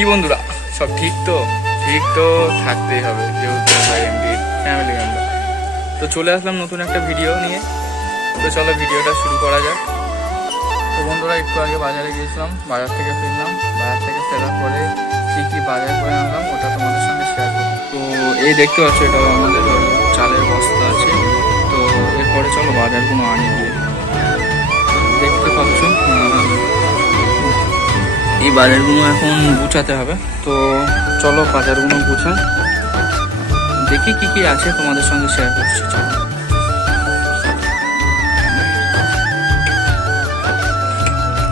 কি বন্ধুরা, সব ঠিক তো? ঠিক তো থাকতেই হবে, যেহেতু ফ্যামিলি মেম্বার। তো চলে আসলাম নতুন একটা ভিডিও নিয়ে। তো চলো ভিডিওটা শুরু করা যাক। তো বন্ধুরা, একটু আগে বাজারে গিয়েছিলাম, বাজার থেকে ফিরলাম। বাজার থেকে ফেরার পরে কী কী বাজার করে আনলাম ওটা তোমাদের সঙ্গে শেয়ার করবো। তো এই দেখতে পাচ্ছ, এটা আমাদের চালের বস্তা আছে। তো এরপরে চলো বাজারগুলো আনি গিয়ে। দেখতে পাচ্ছ এই বাজারগুলো এখন গুছাতে হবে। তো চলো বাজারগুলো গুছাই, দেখি কি কি আছে তোমাদের সঙ্গে শেয়ার করছি। চলো।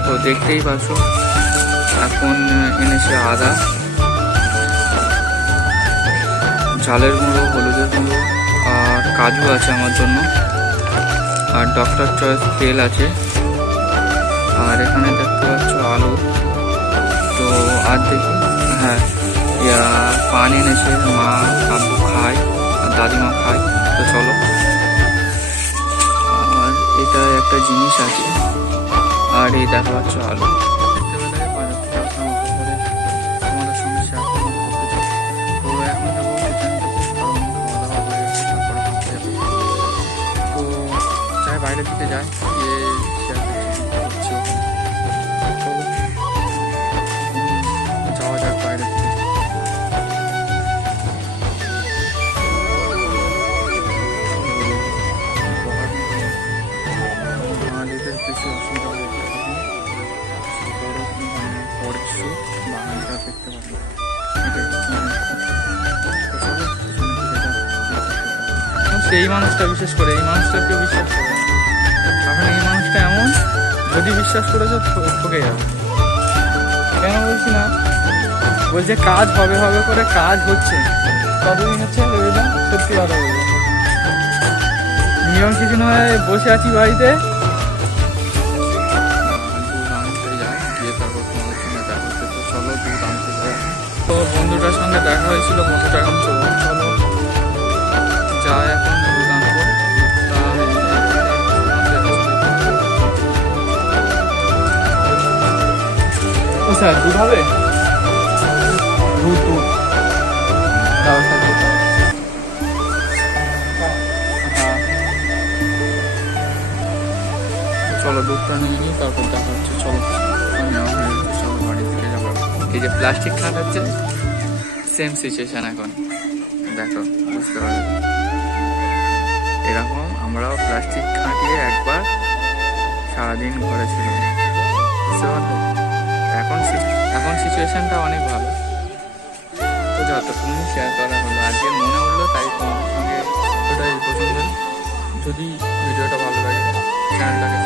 তো দেখতেই পাচ্ছ এখন এনেছে আদা, ঝালের গুঁড়ো, হলুদের গুঁড়ো, আর কাজু আছে আমার জন্য, আর ডক্টর চয়েস তেল আছে, আর এখানে দেখতে পাচ্ছ আলু। তো আর দেখি, হ্যাঁ পান এনেছে, মা আব্বু খায় আর দাদিমা খায়। তো চলো। আর এটা একটা জিনিস আছে, আর এই দেখা পাচ্ছ আলু। সত্যিবেলায় বাজার থেকে আসলাম, করে তোমাদের সঙ্গে শেয়ার করলাম সব কিছু। তো এখন যাবো কিচেন থেকে, কারণ খাওয়া দাওয়া হয়ে গেছে, তারপরে ভাবতে যাবো। তো চাই বাইরের দিকে যাই, গিয়ে শেয়ার করছি ওখানে। চলো যাওয়া যাক বাইরের দিকে। বাঙালিদের বেশি অসুবিধা হয়ে পড়ছো, বাঙালিরা দেখতে পাবে। সেই মানুষটা, বিশেষ করে এই মানুষটা কেউ বিশ্বাস করে না। এখন এই মানুষটা এমন, যদি বিশ্বাস করেছো ঠকে যাবে। কেন বলছি না, বলছে কাজ হবে হবে করে কাজ হচ্ছে, কতদিন হচ্ছে রবিদা? সত্যি কথা বলবো, নিয়ম কিছু নয়, বসে আছি বাড়িতে। তো বন্ধুটার সঙ্গে দেখা হয়েছিল, বন্ধুটা এখন চলো যাই, এখন দুধ আনবো। ও স্যার, দুধ হবে? দুধ দুধ দাও স্যার, দুধ। হ্যাঁ চলো দুধটা নিয়ে নিই, তারপর দেখা হচ্ছে। চলো চলো বাড়ি থেকে যাবো। এই যে প্লাস্টিক খাট হচ্ছে, সেম সিচুয়েশন এখন। দেখো, বুঝতে পারো, এরকম আমরাও প্লাস্টিক খাটিয়ে একবার সারাদিন ঘরে ছিলাম, বুঝতে পারলো। এখন সিচুয়েশনটা অনেক ভালো। তো যতক্ষণ শেয়ার করা হলো, আজকে মনে উঠলো তাই তোমাদের সঙ্গে ওটাই পছন্দ। যদি ভিডিওটা ভালো লাগে চ্যানেলটাকে